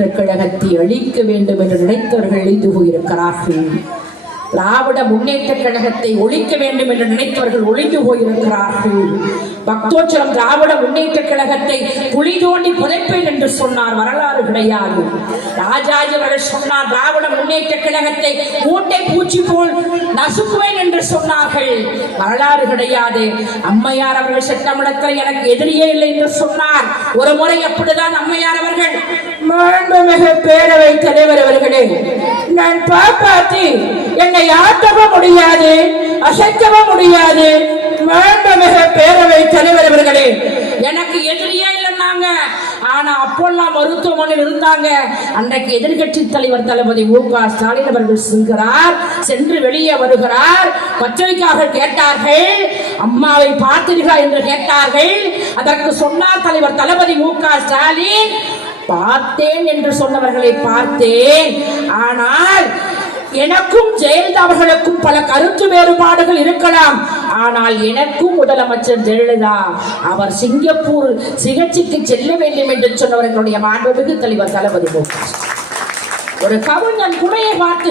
முன்னேற்ற கழகத்தை அழிக்க வேண்டும் என்று நினைத்தவர்கள் எழுந்து போயிருக்கிறார்கள். திராவிட முன்னேற்ற கழகத்தை ஒழிக்க வேண்டும் என்று நினைத்தவர்கள் ஒழிந்து போயிருக்கிறார்கள். பக்தோச்சலம் திராவிட முன்னேற்ற கழகத்தை குழி தோண்டி புதைப்பேன் என்று சொன்னார், வரலாறு கிடையாது. ராஜாஜி அவர்கள் சொன்னார், திராவிட முன்னேற்ற கழகத்தை மூட்டை பூச்சி போல் நசுக்குவேன் என்று சொன்னார்கள், வரலாறு கிடையாது. அம்மையார் அவர்கள் சட்டமன்றத்தில் எனக்கு எதிரியே இல்லை என்று சொன்னார். ஒரு முறை அப்படிதான் அம்மையார் அவர்கள், மாண்புமிகு பேரவை தலைவர் அவர்களே, நான் பாப்பாத்தி என்னை ஆட்டவும் முடியாது, அசைக்கவும் முடியாது, மாண்புமிகு பேரவை தலைவர் அவர்களே எனக்கு எதிரியே இல்லைன்னாங்க. ஆனா அப்போல்லாம் மருத்துவமனையில் இருந்தாங்க. அன்றைக்கு எதிர்கட்சி தலைவர் தளபதி மு.க. ஸ்டாலின் அவர்கள் சென்று வெளியே வருகிறார். பத்திரிகையாளர்கள் கேட்டார்கள், அம்மாவை பார்த்தீர்களா என்று கேட்டார்கள். அதற்கு சொன்னார் தலைவர் தளபதி மு.க. ஸ்டாலின், பார்த்தேன் என்று சொன்னவர்களை பார்த்தேன், ஆனால் எனக்கும் ஜெயலலிதா அவர்களுக்கும் பல கருத்து வேறுபாடுகள் இருக்கலாம், ஆனால் எனக்கும் முதலமைச்சர் ஜெயலலிதா அவர் சிங்கப்பூர் சிகிச்சைக்கு செல்ல வேண்டும் என்று சொன்னவர்களுடைய மாண்புமிகு தலைவர் தளபதி மு.க. ஒரு கவிஞன் குறையை பார்த்து